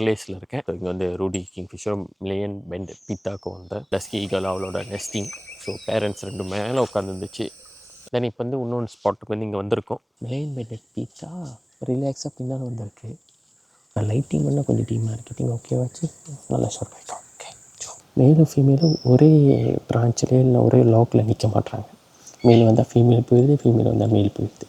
ரிலேஸில் இருக்கேன். இங்கே வந்து ரூடி கிங்ஃபிஷரும் மில்லியன் பெண்ட் பீத்தாக்கும் வந்து டஸ்கி ஈகல் அவளோட நெஸ்டிங். ஸோ பேரண்ட்ஸ் ரெண்டு மேலே உட்காந்துருந்துச்சு. தென் இப்போ வந்து இன்னொன்று ஸ்பாட்டுக்கு வந்து இங்கே வந்திருக்கோம். மில்லியன் பெண்ட் பீத்தா ரிலாக்ஸாக பின்னால் வந்திருக்கு. லைட்டிங் பண்ணால் கொஞ்சம் டீம் மார்க்கெட்டிங் ஓகேவாச்சு, நல்லா ஷார்ட் ஆகிட்டோம். ஓகே, மேலும் ஃபீமேலும் ஒரே பிரான்ச்சிலே இல்லை ஒரே லாக்கில் நிற்க மாட்டாங்க. மேல் வந்தால் ஃபீமேல் போயிடுது, ஃபீமேல் வந்தால் மேல் போயிடுது.